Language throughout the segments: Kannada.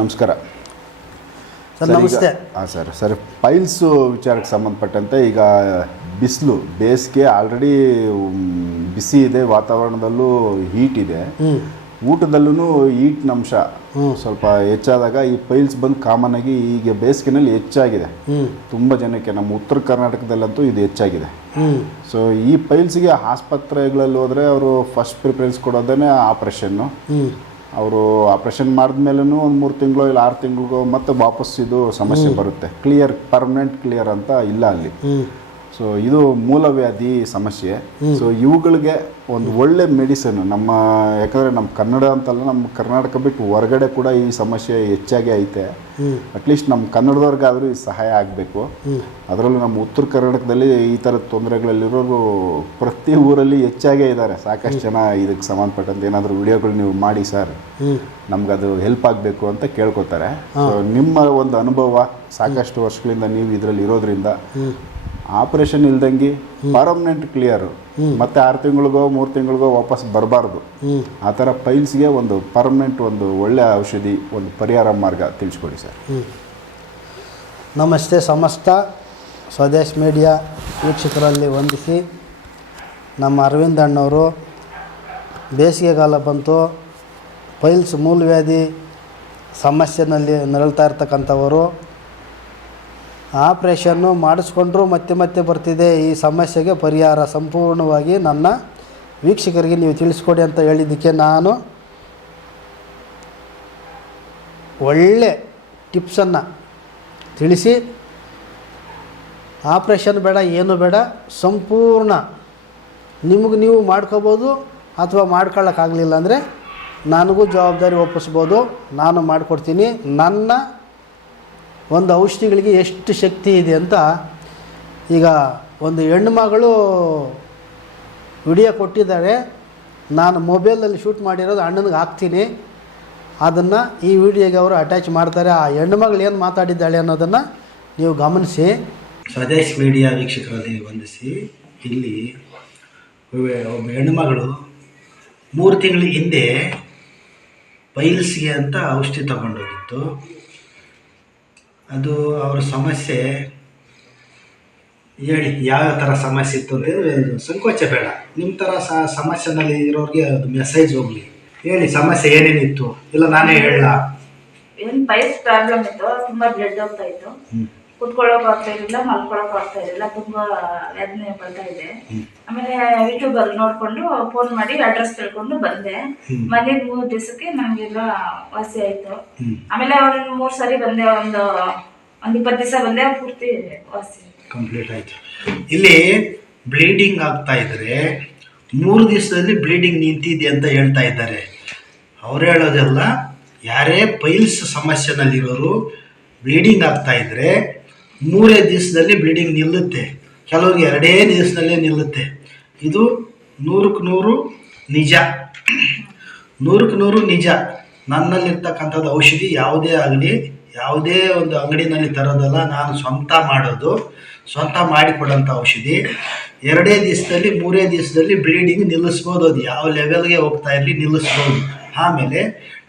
ನಮಸ್ಕಾರ. ಸರ್ ನಮಸ್ತೆ. ಹಾಂ ಸರ್ ಸರ್ ಪೈಲ್ಸು ವಿಚಾರಕ್ಕೆ ಸಂಬಂಧಪಟ್ಟಂತೆ ಈಗ ಬಿಸಿಲು ಬೇಸಿಗೆ ಆಲ್ರೆಡಿ ಬಿಸಿ ಇದೆ ವಾತಾವರಣದಲ್ಲೂ ಹೀಟ್ ಇದೆ. ಊಟದಲ್ಲೂ ಹೀಟ್ನ ಅಂಶ. ಸ್ವಲ್ಪ ಹೆಚ್ಚಾದಾಗ ಈ ಪೈಲ್ಸ್ ಬಂದು ಕಾಮನ್ ಆಗಿ ಈಗ ಬೇಸಿಗೆನಲ್ಲಿ ಹೆಚ್ಚಾಗಿದೆ. ತುಂಬ ಜನಕ್ಕೆ ನಮ್ಮ ಉತ್ತರ ಕರ್ನಾಟಕದಲ್ಲಂತೂ ಇದು ಹೆಚ್ಚಾಗಿದೆ. ಸೊ ಈ ಪೈಲ್ಸ್ಗೆ ಆಸ್ಪತ್ರೆಗಳಲ್ಲಿ ಹೋದ್ರೆ ಅವರು ಫಸ್ಟ್ ಪ್ರಿಫರೆನ್ಸ್ ಕೊಡೋದೇನೆ ಆಪ್ರೇಷನ್ನು ಅವರು ಆಪ್ರೇಷನ್ ಮಾಡಿದ್ಮೇಲೂ ಒಂದು ಮೂರು ತಿಂಗಳು ಇಲ್ಲ ಆರು ತಿಂಗಳಿಗೋ ಮತ್ತೆ ವಾಪಸ್ ಇದು ಸಮಸ್ಯೆ ಬರುತ್ತೆ. ಕ್ಲಿಯರ್ ಪರ್ಮನೆಂಟ್ ಕ್ಲಿಯರ್ ಅಂತ ಇಲ್ಲ ಅಲ್ಲಿ. ಸೊ ಇದು ಮೂಲವ್ಯಾಧಿ ಸಮಸ್ಯೆ. ಸೊ ಇವುಗಳಿಗೆ ಒಂದು ಒಳ್ಳೆ ಮೆಡಿಸನ್ ನಮ್ಮ ಯಾಕಂದ್ರೆ ನಮ್ಮ ಕನ್ನಡ ಅಂತಲ್ಲ ನಮ್ಮ ಕರ್ನಾಟಕ ಬಿಟ್ಟು ಹೊರಗಡೆ ಕೂಡ ಈ ಸಮಸ್ಯೆ ಹೆಚ್ಚಾಗಿ ಐತೆ. ಅಟ್ಲೀಸ್ಟ್ ನಮ್ಮ ಕನ್ನಡದವ್ರಿಗಾದರೂ ಈ ಸಹಾಯ ಆಗಬೇಕು. ಅದರಲ್ಲೂ ನಮ್ಮ ಉತ್ತರ ಕರ್ನಾಟಕದಲ್ಲಿ ಈ ಥರದ ತೊಂದರೆಗಳಲ್ಲಿರೋರು ಪ್ರತಿ ಊರಲ್ಲಿ ಹೆಚ್ಚಾಗೇ ಇದ್ದಾರೆ. ಸಾಕಷ್ಟು ಜನ ಇದಕ್ಕೆ ಸಂಬಂಧಪಟ್ಟಂತೆ ಏನಾದರೂ ವಿಡಿಯೋಗಳು ನೀವು ಮಾಡಿ ಸರ್. ನಮ್ಗದು ಹೆಲ್ಪ್ ಆಗಬೇಕು ಅಂತ ಕೇಳ್ಕೊತಾರೆ. ಸೊ ನಿಮ್ಮ ಒಂದು ಅನುಭವ ಸಾಕಷ್ಟು ವರ್ಷಗಳಿಂದ ನೀವು ಇದರಲ್ಲಿ ಇರೋದ್ರಿಂದ ಆಪರೇಷನ್ ಇಲ್ದಂಗೆ ಪರ್ಮನೆಂಟ್ ಕ್ಲಿಯರು ಮತ್ತೆ ಆರು ತಿಂಗಳಿಗೋ ಮೂರು ತಿಂಗಳಿಗೋ ವಾಪಸ್ ಬರಬಾರ್ದು. ಆ ಥರ ಪೈಲ್ಸ್ಗೆ ಒಂದು ಪರ್ಮನೆಂಟ್ ಒಂದು ಒಳ್ಳೆ ಔಷಧಿ ಒಂದು ಪರಿಹಾರ ಮಾರ್ಗ ತಿಳಿಸ್ಕೊಡಿ ಸರ್. ಹ್ಞೂ ನಮಸ್ತೆ ಸಮಸ್ತ ಸ್ವದೇಶ್ ಮೀಡಿಯಾ ವೀಕ್ಷಕರಲ್ಲಿ ವಂದಿಸಿ ನಮ್ಮ ಅರವಿಂದ್ ಅಣ್ಣವರು. ಬೇಸಿಗೆಗಾಲ ಬಂತು. ಪೈಲ್ಸ್ ಮೂಲವ್ಯಾಧಿ ಸಮಸ್ಯೆನಲ್ಲಿ ನರಳ್ತಾ ಇರ್ತಕ್ಕಂಥವರು. ಆಪ್ರೇಷನ್ನು ಮಾಡಿಸ್ಕೊಂಡ್ರು ಮತ್ತೆ ಮತ್ತೆ ಬರ್ತಿದೆ. ಈ ಸಮಸ್ಯೆಗೆ ಪರಿಹಾರ ಸಂಪೂರ್ಣವಾಗಿ ನನ್ನ ವೀಕ್ಷಕರಿಗೆ ನೀವು ತಿಳಿಸ್ಕೊಡಿ ಅಂತ ಹೇಳಿದ್ದಕ್ಕೆ ನಾನು ಒಳ್ಳೆ ಟಿಪ್ಸನ್ನು ತಿಳಿಸಿ ಆಪ್ರೇಷನ್ ಬೇಡ, ಏನು ಬೇಡ, ಸಂಪೂರ್ಣ ನಿಮಗೆ ನೀವು ಮಾಡ್ಕೋಬೋದು ಅಥವಾ ಮಾಡ್ಕೊಳ್ಳೋಕ್ಕಾಗಲಿಲ್ಲ ಅಂದರೆ ನನಗೂ ಜವಾಬ್ದಾರಿ ಒಪ್ಪಿಸ್ಬೋದು. ನಾನು ಮಾಡಿಕೊಡ್ತೀನಿ. ನನ್ನ ಒಂದು ಔಷಧಿಗಳಿಗೆ ಎಷ್ಟು ಶಕ್ತಿ ಇದೆ ಅಂತ ಈಗ ಒಂದು ಹೆಣ್ಣು ಮಗಳು ವಿಡಿಯೋ ಕೊಟ್ಟಿದ್ದಾರೆ. ನಾನು ಮೊಬೈಲಲ್ಲಿ ಶೂಟ್ ಮಾಡಿರೋದು ಅಣ್ಣನಿಗೆ ಹಾಕ್ತೀನಿ. ಅದನ್ನು ಈ ವಿಡಿಯೋಗೆ ಅವರು ಅಟ್ಯಾಚ್ ಮಾಡ್ತಾರೆ. ಆ ಹೆಣ್ಣು ಮಗಳು ಏನು ಮಾತಾಡಿದ್ದಾಳೆ ಅನ್ನೋದನ್ನು ನೀವು ಗಮನಿಸಿ. ಸ್ವದೇಶ್ ಮೀಡಿಯಾ ವೀಕ್ಷಕರಲ್ಲಿ ವಂದಿಸಿ. ಇಲ್ಲಿ ಒಬ್ಬ- ಹೆಣ್ಣುಮಗಳು ಮೂರು ತಿಂಗಳ ಹಿಂದೆ ಪೈಲ್ಸ್ಗೆ ಅಂತ ಔಷಧಿ ತಗೊಂಡೋಗಿತ್ತು. ಅದು ಅವರ ಸಮಸ್ಯೆ. ಹೇಳಿ ಯಾವ ಥರ ಸಮಸ್ಯೆ ಇತ್ತು ಅಂತ ಸಂಕೋಚ ಬೇಡ. ನಿಮ್ಮ ಥರ ಸ ಸಮಸ್ಯೆನಲ್ಲಿ ಇರೋರಿಗೆ ಅದು ಮೆಸೇಜ್ ಹೋಗಲಿ. ಹೇಳಿ ಸಮಸ್ಯೆ ಏನೇನಿತ್ತು? ಇಲ್ಲ ನಾನೇ ಹೇಳಲ್ಲ. ಏನು ಪೈಪ್ ಪ್ರಾಬ್ಲಮ್ ಇತ್ತು ತುಂಬಾ ಬ್ಲಡ್ ಹೋಗ್ತಾ ಇತ್ತು. ಕುತ್ಕೊಳ್ಳೋಕ್ ಆಗ್ತಾ ಇರಲಿಲ್ಲ ಮಲ್ಕೊಳಕ್ ಆಗ್ತಾ ಇರಲಿಲ್ಲ ತುಂಬಾ ವೇದನೆ ಬರ್ತಾ ಇದೆ. ಆಮೇಲೆ ಯೂಟ್ಯೂಬ್ ಅಲ್ಲಿ ನೋಡ್ಕೊಂಡು ಫೋನ್ ಮಾಡಿ ಅಡ್ರೆಸ್ ತಿಳ್ಕೊಂಡು ಬಂದೆ. ಮನೆ ಮೂರು ದಿವಸಕ್ಕೆ ನಮ್ಗೆಲ್ಲ ವಾಸಿ ಆಯ್ತು. ಆಮೇಲೆ ಒಂದ್ ಮೂರ್ ಸರಿ ಬಂದೆ, ಒಂದು, ಒಂದ್ ಇಪ್ಪತ್ತು ದಿವಸ ಬಂದೆ, ಪೂರ್ತಿ ವಾಸಿ ಕಂಪ್ಲೀಟ್ ಆಯಿತು. ಇಲ್ಲಿ ಬ್ಲೀಡಿಂಗ್ ಆಗ್ತಾ ಇದ್ರೆ, ಮೂರು ದಿವಸದಲ್ಲಿ ಬ್ಲೀಡಿಂಗ್ ನಿಂತಿದೆ ಅಂತ ಹೇಳ್ತಾ ಇದ್ದಾರೆ. ಅವ್ರು ಹೇಳೋದೆಲ್ಲ, ಯಾರೇ ಪೈಲ್ಸ್ ಸಮಸ್ಯೆನಲ್ಲಿರೋರು ಬ್ಲೀಡಿಂಗ್ ಆಗ್ತಾ ಇದ್ರೆ ಮೂರೇ ದಿವಸದಲ್ಲಿ ಬ್ಲೀಡಿಂಗ್ ನಿಲ್ಲುತ್ತೆ. ಕೆಲವ್ರಿಗೆ ಎರಡೇ ದಿವಸದಲ್ಲೇ ನಿಲ್ಲುತ್ತೆ. ಇದು ನೂರಕ್ಕೆ ನೂರು ನಿಜ. ನೂರಕ್ಕೆ ನೂರು ನಿಜ. ನನ್ನಲ್ಲಿರ್ತಕ್ಕಂಥದ್ದು ಔಷಧಿ ಯಾವುದೇ ಆಗಲಿ ಯಾವುದೇ ಒಂದು ಅಂಗಡಿನಲ್ಲಿ ತರೋದಲ್ಲ, ನಾನು ಸ್ವಂತ ಮಾಡೋದು, ಸ್ವಂತ ಮಾಡಿಕೊಡೋಂಥ ಔಷಧಿ. ಎರಡೇ ದಿವಸದಲ್ಲಿ, ಮೂರೇ ದಿವಸದಲ್ಲಿ ಬ್ಲೀಡಿಂಗ್ ನಿಲ್ಲಿಸ್ಬೋದು. ಅದು ಯಾವ ಲೆವೆಲ್ಗೆ ಹೋಗ್ತಾ ಇರಲಿ, ನಿಲ್ಲಿಸ್ಬೋದು. ಆಮೇಲೆ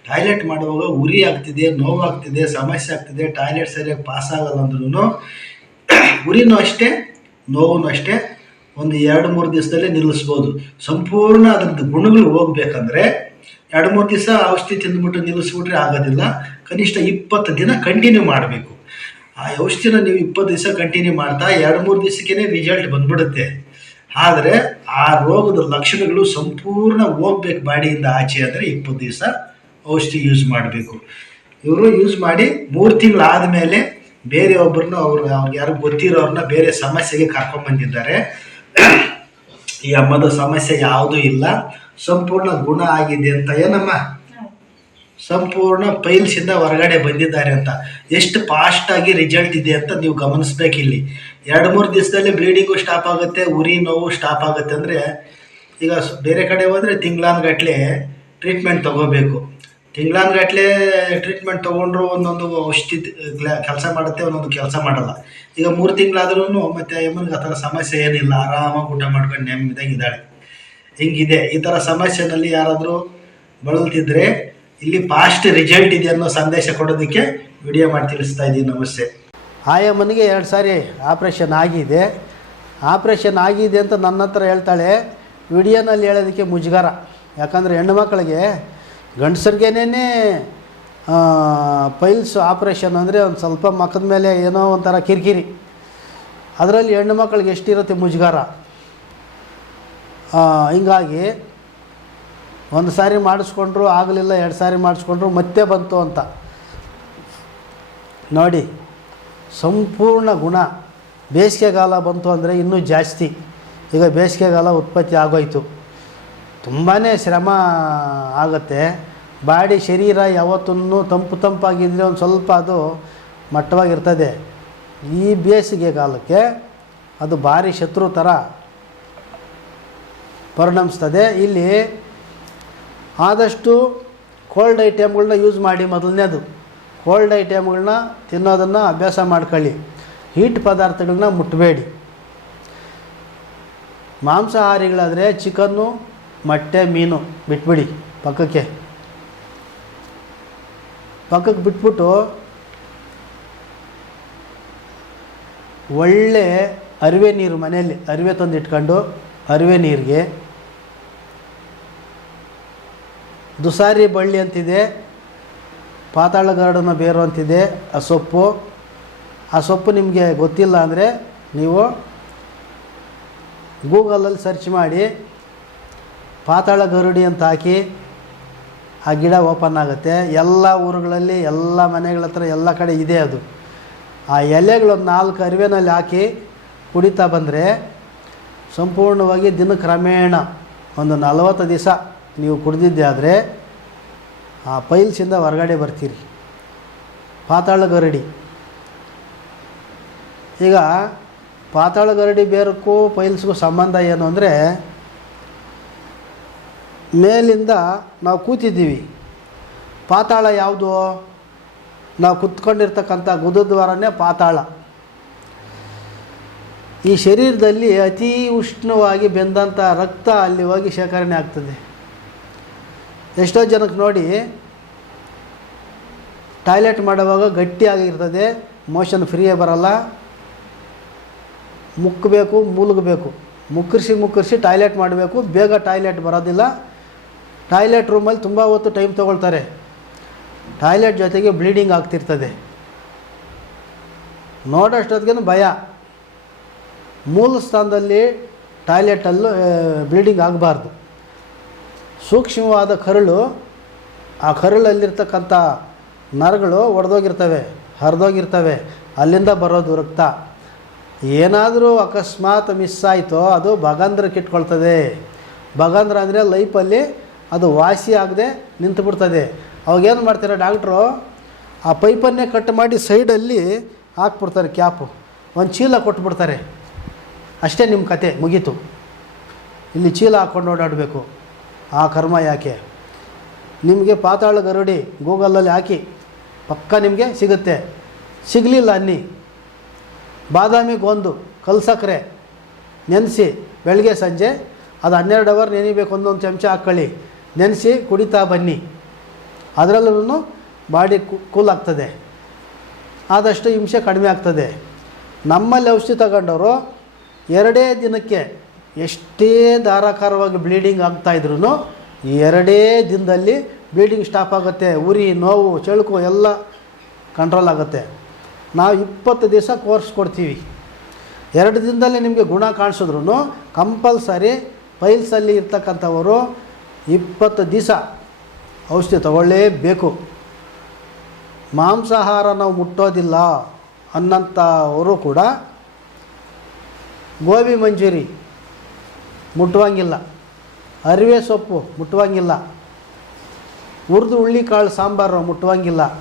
ಟಾಯ್ಲೆಟ್ ಮಾಡುವಾಗ ಉರಿ ಆಗ್ತಿದೆ ನೋವಾಗ್ತಿದೆ ಸಮಸ್ಯೆ ಆಗ್ತಿದೆ, ಟಾಯ್ಲೆಟ್ ಸರಿಯಾಗಿ ಪಾಸ್ ಆಗಲ್ಲ ಅಂದ್ರೂ ಉರಿನೂ ಅಷ್ಟೇ ನೋವು ಅಷ್ಟೇ, ಒಂದು ಎರಡು ಮೂರು ದಿವಸದಲ್ಲೇ ನಿಲ್ಲಿಸ್ಬೋದು. ಸಂಪೂರ್ಣ ಅದ್ರದ್ದು ಗುಣಗಳು ಹೋಗ್ಬೇಕಂದ್ರೆ ಎರಡು ಮೂರು ದಿವಸ ಔಷಧಿ ತಿಂದ್ಬಿಟ್ಟು ನಿಲ್ಲಿಸ್ಬಿಟ್ರೆ ಆಗೋದಿಲ್ಲ. ಕನಿಷ್ಠ ಇಪ್ಪತ್ತು ದಿನ ಕಂಟಿನ್ಯೂ ಮಾಡಬೇಕು. ಆ ಔಷಧಿನ ನೀವು ಇಪ್ಪತ್ತು ದಿವಸ ಕಂಟಿನ್ಯೂ ಮಾಡ್ತಾ ಎರಡು ಮೂರು ದಿವಸಕ್ಕೇ ರಿಸಲ್ಟ್ ಬಂದ್ಬಿಡುತ್ತೆ. ಆದರೆ ಆ ರೋಗದ ಲಕ್ಷಣಗಳು ಸಂಪೂರ್ಣ ಹೋಗ್ಬೇಕು ಬಾಡಿಯಿಂದ ಆಚೆ ಅಂದರೆ ಇಪ್ಪತ್ತು ದಿವಸ ಔಷಧಿ ಯೂಸ್ ಮಾಡಬೇಕು. ಇವರು ಯೂಸ್ ಮಾಡಿ ಮೂರು ತಿಂಗಳು ಆದಮೇಲೆ ಬೇರೆ ಒಬ್ಬರನ್ನ ಅವರು, ಅವ್ರಿಗೆ ಯಾರು ಗೊತ್ತಿರೋರನ್ನ ಬೇರೆ ಸಮಸ್ಯೆಗೆ ಕರ್ಕೊಂಡ್ಬಂದಿದ್ದಾರೆ ಈ ಅಮ್ಮದ ಸಮಸ್ಯೆ ಯಾವುದೂ ಇಲ್ಲ. ಸಂಪೂರ್ಣ ಗುಣ ಆಗಿದೆ ಅಂತ ಏನಮ್ಮ? ಸಂಪೂರ್ಣ ಪೈಲ್ಸಿಂದ ಹೊರಗಡೆ ಬಂದಿದ್ದಾರೆ ಅಂತ. ಎಷ್ಟು ಫಾಸ್ಟಾಗಿ ರಿಸಲ್ಟ್ ಇದೆ ಅಂತ ನೀವು ಗಮನಿಸ್ಬೇಕು ಇಲ್ಲಿ. ಎರಡು ಮೂರು ದಿವಸದಲ್ಲಿ ಬ್ಲೀಡಿಂಗು ಸ್ಟಾಪ್ ಆಗುತ್ತೆ, ಉರಿ ನೋವು ಸ್ಟಾಪ್ ಆಗುತ್ತೆ ಅಂದರೆ ಈಗ ಬೇರೆ ಕಡೆ ಹೋದರೆ ತಿಂಗಳಾನ್ಗಟ್ಲೆ ಟ್ರೀಟ್ಮೆಂಟ್ ತಗೋಬೇಕು. ತಿಂಗಳಾನ್ಗಟ್ಲೆ ಟ್ರೀಟ್ಮೆಂಟ್ ತೊಗೊಂಡ್ರು ಒಂದೊಂದು ಔಷಧಿ ಕೆಲಸ ಮಾಡುತ್ತೆ, ಒಂದೊಂದು ಕೆಲಸ ಮಾಡಲ್ಲ. ಈಗ ಮೂರು ತಿಂಗಳಾದ್ರೂ ಮತ್ತೆ ಯಮನ್ಗೆ ಆ ಥರ ಸಮಸ್ಯೆ ಏನಿಲ್ಲ, ಆರಾಮಾಗಿ ಊಟ ಮಾಡ್ಕೊಂಡು ನೆಮ್ಮದಿಯಾಗಿ ಇದ್ದಾಳೆ. ಹಿಂಗಿದೆ. ಈ ಥರ ಸಮಸ್ಯೆನಲ್ಲಿ ಯಾರಾದರೂ ಬಳಲ್ತಿದ್ರೆ ಇಲ್ಲಿ ಫಾಸ್ಟ್ ರಿಸಲ್ಟ್ ಇದೆ ಅನ್ನೋ ಸಂದೇಶ ಕೊಡೋದಕ್ಕೆ ವಿಡಿಯೋ ಮಾಡಿ ತಿಳಿಸ್ತಾ ಇದ್ದೀನಿ. ನಮಸ್ತೆ. ಆಯಮ್ಮನಿಗೆ ಎರಡು ಸಾರಿ ಆಪ್ರೇಷನ್ ಆಗಿದೆ. ಆಪ್ರೇಷನ್ ಆಗಿದೆ ಅಂತ ನನ್ನ ಹತ್ರ ಹೇಳ್ತಾಳೆ ವಿಡಿಯೋನಲ್ಲಿ ಹೇಳೋದಕ್ಕೆ ಮುಜುಗರ. ಯಾಕಂದರೆ ಹೆಣ್ಣು ಮಕ್ಕಳಿಗೆ ಗಂಡಸರಿಗೇನೇ ಪೈಲ್ಸ್ ಆಪ್ರೇಷನ್ ಅಂದರೆ ಒಂದು ಸ್ವಲ್ಪ ಮಕ್ಕದ ಮೇಲೆ ಏನೋ ಒಂಥರ ಕಿರಿಕಿರಿ. ಅದರಲ್ಲಿ ಹೆಣ್ಣು ಮಕ್ಕಳಿಗೆ ಎಷ್ಟಿರುತ್ತೆ ಮುಜುಗಾರ? ಹಿಂಗಾಗಿ ಒಂದು ಸಾರಿ ಮಾಡಿಸ್ಕೊಂಡ್ರು, ಆಗಲಿಲ್ಲ, ಎರಡು ಸಾರಿ ಮಾಡಿಸ್ಕೊಂಡ್ರು, ಮತ್ತೆ ಬಂತು ಅಂತ. ನೋಡಿ, ಸಂಪೂರ್ಣ ಗುಣ. ಬೇಸಿಗೆಗಾಲ ಬಂತು ಅಂದರೆ ಇನ್ನೂ ಜಾಸ್ತಿ. ಈಗ ಬೇಸಿಗೆಗಾಲ ಉತ್ಪತ್ತಿ ಆಗೋಯ್ತು. ತುಂಬಾ ಶ್ರಮ ಆಗುತ್ತೆ. ಬಾಡಿ ಶರೀರ ಯಾವತ್ತೂ ತಂಪು ತಂಪಾಗಿದ್ದರೆ ಒಂದು ಸ್ವಲ್ಪ ಅದು ಮಟ್ಟವಾಗಿರ್ತದೆ. ಈ ಬೇಸಿಗೆ ಕಾಲಕ್ಕೆ ಅದು ಭಾರಿ ಶತ್ರು ಥರ ಪರಿಣಮಿಸ್ತದೆ. ಇಲ್ಲಿ ಆದಷ್ಟು ಕೋಲ್ಡ್ ಐಟಮ್ಗಳನ್ನ ಯೂಸ್ ಮಾಡಿ ಮೊದಲನೇದು. ಕೋಲ್ಡ್ ಐಟಮ್ಗಳನ್ನ ತಿನ್ನೋದನ್ನು ಅಭ್ಯಾಸ ಮಾಡ್ಕೊಳ್ಳಿ. ಹೀಟ್ ಪದಾರ್ಥಗಳನ್ನ ಮುಟ್ಟಬೇಡಿ ಮಾಂಸಾಹಾರಿಗಳಾದರೆ ಚಿಕನ್ನು ಮೊಟ್ಟೆ ಮೀನು ಬಿಟ್ಬಿಡಿ ಪಕ್ಕಕ್ಕೆ. ಪಕ್ಕಕ್ಕೆ ಬಿಟ್ಬಿಟ್ಟು ಒಳ್ಳೆ ಅರಿವೆ ನೀರು ಮನೆಯಲ್ಲಿ, ಅರಿವೆ ತಂದು ಇಟ್ಕೊಂಡು ಅರಿವೆ ನೀರಿಗೆ. ದುಸಾರಿ ಬಳ್ಳಿ ಅಂತಿದೆ, ಪಾತಾಳ ಗರಡನ ಬೇರು ಅಂತಿದೆ, ಆ ಸೊಪ್ಪು. ಆ ಸೊಪ್ಪು ನಿಮಗೆ ಗೊತ್ತಿಲ್ಲ ಅಂದರೆ ನೀವು ಗೂಗಲಲ್ಲಿ ಸರ್ಚ್ ಮಾಡಿ. ಪಾತಾಳ ಗರುಡಿ ಅಂತ ಹಾಕಿ ಆ ಗಿಡ ಓಪನ್ ಆಗುತ್ತೆ. ಎಲ್ಲ ಊರುಗಳಲ್ಲಿ, ಎಲ್ಲ ಮನೆಗಳ ಹತ್ರ, ಎಲ್ಲ ಕಡೆ ಇದೆ ಅದು. ಆ ಎಲೆಗಳೊಂದು ನಾಲ್ಕು ಅರಿವೆನಲ್ಲಿ ಹಾಕಿ ಕುಡಿತಾ ಬಂದರೆ ಸಂಪೂರ್ಣವಾಗಿ ದಿನ ಕ್ರಮೇಣ ಒಂದು ನಲವತ್ತು ದಿವಸ ನೀವು ಕುಡಿದಿದ್ದೆ ಆದರೆ ಆ ಪೈಲ್ಸಿಂದ ಹೊರಗಡೆ ಬರ್ತೀರಿ. ಪಾತಾಳ ಗರಡಿ. ಈಗ ಪಾತಾಳ ಗರಡಿ ಬೇರಕ್ಕೂ ಪೈಲ್ಸ್ಗೂ ಸಂಬಂಧ ಏನು ಅಂದರೆ ಮೇಲಿಂದ ನಾವು ಕೂತಿದ್ದೀವಿ. ಪಾತಾಳ ಯಾವುದು? ನಾವು ಕುತ್ಕೊಂಡಿರ್ತಕ್ಕಂಥ ಗುದದ್ವಾರನೇ ಪಾತಾಳ. ಈ ಶರೀರದಲ್ಲಿ ಅತಿ ಉಷ್ಣವಾಗಿ ಬೆಂದಂಥ ರಕ್ತ ಅಲ್ಲಿ ಹೋಗಿ ಶೇಖರಣೆ ಆಗ್ತದೆ. ಎಷ್ಟೋ ಜನಕ್ಕೆ ನೋಡಿ ಟಾಯ್ಲೆಟ್ ಮಾಡುವಾಗ ಗಟ್ಟಿಯಾಗಿರ್ತದೆ, ಮೋಷನ್ ಫ್ರೀಯೇ ಬರಲ್ಲ. ಮುಕ್ಕಬೇಕು ಮುಲುಗಬೇಕು. ಮುಕ್ಕರಿಸಿ ಮುಕ್ಕರಿಸಿ ಟಾಯ್ಲೆಟ್ ಮಾಡಬೇಕು. ಬೇಗ ಟಾಯ್ಲೆಟ್ ಬರೋದಿಲ್ಲ. ಟಾಯ್ಲೆಟ್ ರೂಮಲ್ಲಿ ತುಂಬ ಹೊತ್ತು ಟೈಮ್ ತೊಗೊಳ್ತಾರೆ. ಟಾಯ್ಲೆಟ್ ಜೊತೆಗೆ ಬ್ಲೀಡಿಂಗ್ ಆಗ್ತಿರ್ತದೆ. ನೋಡೋಷ್ಟೊತ್ತಿಗೆ ಭಯ. ಮೂಲ ಸ್ಥಾನದಲ್ಲಿ ಟಾಯ್ಲೆಟಲ್ಲೂ ಬ್ಲೀಡಿಂಗ್ ಆಗಬಾರ್ದು. ಸೂಕ್ಷ್ಮವಾದ ಕರುಳು, ಆ ಕರುಳಲ್ಲಿರ್ತಕ್ಕಂಥ ನರಗಳು ಒಡೆದೋಗಿರ್ತವೆ, ಹರಿದೋಗಿರ್ತವೆ. ಅಲ್ಲಿಂದ ಬರೋದು ರಕ್ತ ಏನಾದರೂ ಅಕಸ್ಮಾತ್ ಮಿಸ್ ಆಯಿತೋ, ಅದು ಭಗಂದ್ರಕ್ಕೆ ಇಟ್ಕೊಳ್ತದೆ. ಭಗಂದ್ರ ಅಂದರೆ ಲೈಫಲ್ಲಿ ಅದು ವಾಸಿ ಆಗದೆ ನಿಂತು ಬಿಡ್ತದೆ. ಅವಾಗೇನು ಮಾಡ್ತಾರೆ ಡಾಕ್ಟ್ರು ಆ ಪೈಪನ್ನೇ ಕಟ್ ಮಾಡಿ ಸೈಡಲ್ಲಿ ಹಾಕ್ಬಿಡ್ತಾರೆ ಕ್ಯಾಪು. ಒಂದು ಚೀಲ ಕೊಟ್ಬಿಡ್ತಾರೆ. ಅಷ್ಟೇ ನಿಮ್ಮ ಕತೆ, ಮುಗೀತು. ಇಲ್ಲಿ ಚೀಲ ಹಾಕ್ಕೊಂಡು ಓಡಾಡಬೇಕು. ಆ ಕರ್ಮ ಯಾಕೆ? ನಿಮಗೆ ಪಾತಾಳ ಗರುಡಿ ಗೂಗಲಲ್ಲಿ ಹಾಕಿ ಪಕ್ಕ ನಿಮಗೆ ಸಿಗುತ್ತೆ. ಸಿಗಲಿಲ್ಲ ಅನ್ನಿ. ಬಾದಾಮಿ ಗೊಂದು ಕಲ್ಸಕ್ಕರೆ ನೆನೆಸಿ ಬೆಳಗ್ಗೆ ಸಂಜೆ. ಅದು ಹನ್ನೆರಡು ಅವರ್ ನೆನಿಬೇಕು ಒಂದೊಂದು ಚಮಚ ಹಾಕ್ಕೊಳ್ಳಿ ನೆನೆಸಿ ಕುಡಿತಾ ಬನ್ನಿ. ಅದರಲ್ಲೂ ಬಾಡಿ ಕೂಲ್ ಆಗ್ತದೆ. ಆದಷ್ಟು ಹಿಂಸೆ ಕಡಿಮೆ ಆಗ್ತದೆ. ನಮ್ಮಲ್ಲಿ ಔಷಧಿ ತಗೊಂಡವರು ಎರಡೇ ದಿನಕ್ಕೆ ಎಷ್ಟೇ ಧಾರಾಕಾರವಾಗಿ ಬ್ಲೀಡಿಂಗ್ ಆಗ್ತಾಯಿದ್ರು ಎರಡೇ ದಿನದಲ್ಲಿ ಬ್ಲೀಡಿಂಗ್ ಸ್ಟಾಪ್ ಆಗುತ್ತೆ. ಉರಿ, ನೋವು, ಚಳುಕು ಎಲ್ಲ ಕಂಟ್ರೋಲ್ ಆಗುತ್ತೆ. ನಾವು ಇಪ್ಪತ್ತು ದಿವಸ ಕೋರ್ಸ್ ಕೊಡ್ತೀವಿ. ಎರಡು ದಿನದಲ್ಲಿ ನಿಮಗೆ ಗುಣ ಕಾಣಿಸಿದ್ರು ಕಂಪಲ್ಸರಿ ಪೈಲ್ಸಲ್ಲಿ ಇರ್ತಕ್ಕಂಥವರು ಇಪ್ಪತ್ತು ದಿವಸ ಔಷಧಿ ತಗೊಳ್ಳೇಬೇಕು. ಮಾಂಸಾಹಾರ ನಾವು ಮುಟ್ಟೋದಿಲ್ಲ ಅನ್ನಂಥವರು ಕೂಡ ಗೋಬಿ ಮಂಚೂರಿ ಮುಟ್ಟುವಂಗಿಲ್ಲ. ಅರಿವೆ ಸೊಪ್ಪು ಮುಟ್ಟುವಂಗಿಲ್ಲ. ಹುರಿದು ಹುಳ್ಳಿಕಾಳು ಸಾಂಬಾರು ಮುಟ್ಟುವಂಗಿಲ್ಲ.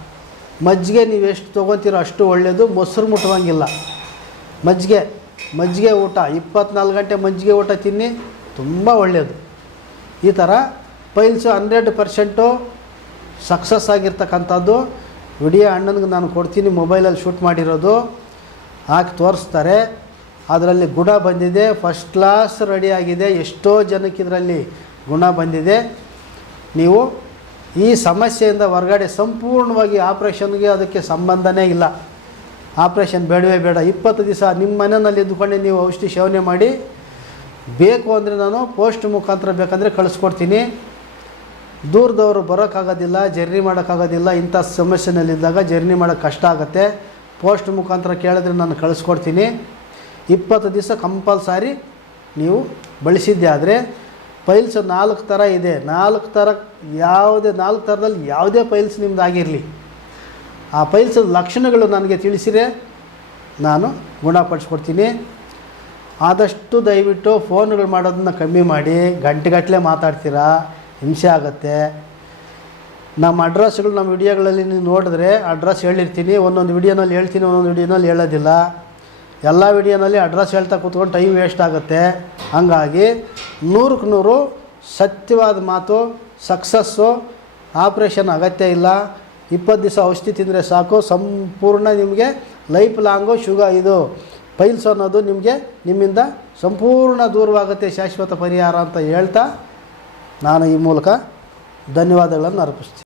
ಮಜ್ಜಿಗೆ ನೀವು ಎಷ್ಟು ತೊಗೊತೀರೋ ಅಷ್ಟು ಒಳ್ಳೆಯದು ಮೊಸರು ಮುಟ್ಟುವಂಗಿಲ್ಲ. ಮಜ್ಜಿಗೆ ಮಜ್ಜಿಗೆ ಊಟ ಇಪ್ಪತ್ನಾಲ್ಕು ಗಂಟೆ ಮಜ್ಜಿಗೆ ಊಟ ತಿನ್ನಿ, ತುಂಬ ಒಳ್ಳೆಯದು ಈ ಥರ ಪೈಲ್ಸು ಹಂಡ್ರೆಡ್ ಪರ್ಸೆಂಟು ಸಕ್ಸಸ್ ಆಗಿರ್ತಕ್ಕಂಥದ್ದು. ವಿಡಿಯೋ ಅಣ್ಣನಿಗೆ ನಾನು ಕೊಡ್ತೀನಿ, ಮೊಬೈಲಲ್ಲಿ ಶೂಟ್ ಮಾಡಿರೋದು. ಹಾಕಿ ತೋರಿಸ್ತಾರೆ. ಅದರಲ್ಲಿ ಗುಣ ಬಂದಿದೆ. ಫಸ್ಟ್ ಕ್ಲಾಸ್ ರೆಡಿ ಆಗಿದೆ. ಎಷ್ಟೋ ಜನಕ್ಕೆ ಇದರಲ್ಲಿ ಗುಣ ಬಂದಿದೆ. ನೀವು ಈ ಸಮಸ್ಯೆಯಿಂದ ಹೊರಗಡೆ ಸಂಪೂರ್ಣವಾಗಿ ಆಪ್ರೇಷನ್ಗೆ ಅದಕ್ಕೆ ಸಂಬಂಧನೇ ಇಲ್ಲ. ಆಪ್ರೇಷನ್ ಬೇಡವೇ ಬೇಡ. ಇಪ್ಪತ್ತು ದಿವಸ ನಿಮ್ಮ ಮನೆಯಲ್ಲಿ ಇದ್ದುಕೊಂಡೆ ನೀವು ಔಷಧಿ ಸೇವನೆ ಮಾಡಿ ಬೇಕು ಅಂದರೆ ನಾನು ಪೋಸ್ಟ್ ಮುಖಾಂತರ ಬೇಕಂದರೆ ಕಳಿಸ್ಕೊಡ್ತೀನಿ. ದೂರದವರು ಬರೋಕ್ಕಾಗೋದಿಲ್ಲ ಜರ್ನಿ ಮಾಡೋಕ್ಕಾಗೋದಿಲ್ಲ, ಇಂಥ ಸಮಸ್ಯೆನಲ್ಲಿದ್ದಾಗ ಜರ್ನಿ ಮಾಡೋಕ್ಕೆ ಕಷ್ಟ ಆಗುತ್ತೆ. ಪೋಸ್ಟ್ ಮುಖಾಂತರ ಕೇಳಿದ್ರೆ ನಾನು ಕಳಿಸ್ಕೊಡ್ತೀನಿ. ಇಪ್ಪತ್ತು ದಿವಸ ಕಂಪಲ್ಸರಿ ನೀವು ಬಳಸಿದ್ದೆ ಆದರೆ ಪೈಲ್ಸ್ ನಾಲ್ಕು ಥರ ಇದೆ. ನಾಲ್ಕು ಥರ ಯಾವುದೇ, ನಾಲ್ಕು ಥರದಲ್ಲಿ ಯಾವುದೇ ಪೈಲ್ಸ್ ನಿಮ್ದು ಆಗಿರಲಿ. ಆ ಪೈಲ್ಸ್ ಲಕ್ಷಣಗಳು ನನಗೆ ತಿಳಿಸಿದರೆ ನಾನು ಗುಣಪಡಿಸ್ಕೊಡ್ತೀನಿ. ಆದಷ್ಟು ದಯವಿಟ್ಟು ಫೋನ್ಗಳು ಮಾಡೋದನ್ನ ಕಮ್ಮಿ ಮಾಡಿ ಗಂಟೆಗಟ್ಟಲೆ ಮಾತಾಡ್ತೀರಾ, ಹಿಂಸೆ ಆಗುತ್ತೆ. ನಮ್ಮ ಅಡ್ರೆಸ್ಗಳು ನಮ್ಮ ವಿಡಿಯೋಗಳಲ್ಲಿ ನೀವು ನೋಡಿದ್ರೆ ಅಡ್ರೆಸ್ ಹೇಳಿರ್ತೀನಿ, ಒಂದೊಂದು ವಿಡಿಯೋನಲ್ಲಿ ಹೇಳ್ತೀನಿ, ಒಂದೊಂದು ವಿಡಿಯೋನಲ್ಲಿ ಹೇಳೋದಿಲ್ಲ. ಎಲ್ಲ ವಿಡಿಯೋನಲ್ಲಿ ಅಡ್ರೆಸ್ ಹೇಳ್ತಾ ಕೂತ್ಕೊಂಡು ಟೈಮ್ ವೇಸ್ಟ್ ಆಗುತ್ತೆ. ಹಂಗಾಗಿ ನೂರಕ್ಕೆ ನೂರು ಸತ್ಯವಾದ ಮಾತು, ಸಕ್ಸಸ್ಸು, ಆಪ್ರೇಷನ್ ಅಗತ್ಯ ಇಲ್ಲ. ಇಪ್ಪತ್ತು ದಿವಸ ಔಷಧಿ ತಿಂದರೆ ಸಾಕು, ಸಂಪೂರ್ಣ ನಿಮಗೆ ಲೈಫ್ ಲಾಂಗು ಶುಗರ್ ಇದು. ಪೈಲ್ಸ್ ಅನ್ನೋದು ನಿಮಗೆ ನಿಮ್ಮಿಂದ ಸಂಪೂರ್ಣ ದೂರವಾಗುತ್ತೆ ಶಾಶ್ವತ ಪರಿಹಾರ ಅಂತ ಹೇಳ್ತಾ ನಾನು ಈ ಮೂಲಕ ಧನ್ಯವಾದಗಳನ್ನು ಅರ್ಪಿಸ್ತೀನಿ.